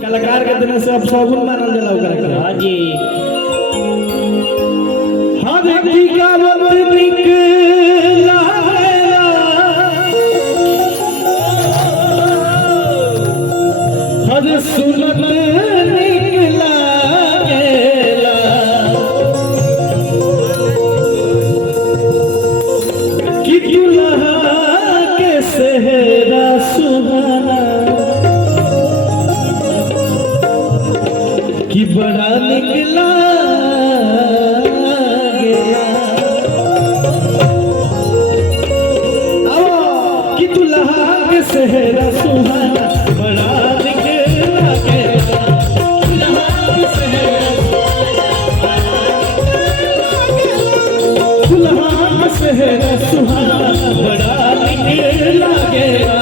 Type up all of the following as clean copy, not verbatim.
कलाकार के दिन से अब शौगुन मानल जाला ओकरा के। हाँ जी। हाँ देखी का मत निकला हर सुनत निकला गेला कि दुल्हा के सेहरा सुहाना कि बड़ा निकला गया कि दुल्हा के सेहरा सुहाना बड़ा निकला गया दुल्हा के सेहरा सुहाना बड़ा निकला गया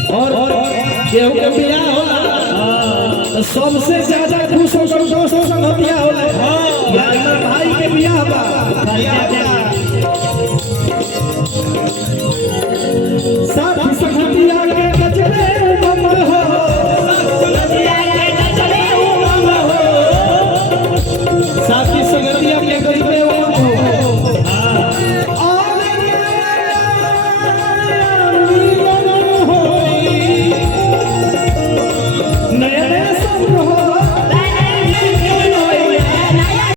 केहू के बियाह होला सबसे ज्यादा खुश हो दोस्तों संग बियाह होला। यार भाई के बियाह बा साथी संगतिया के गजबे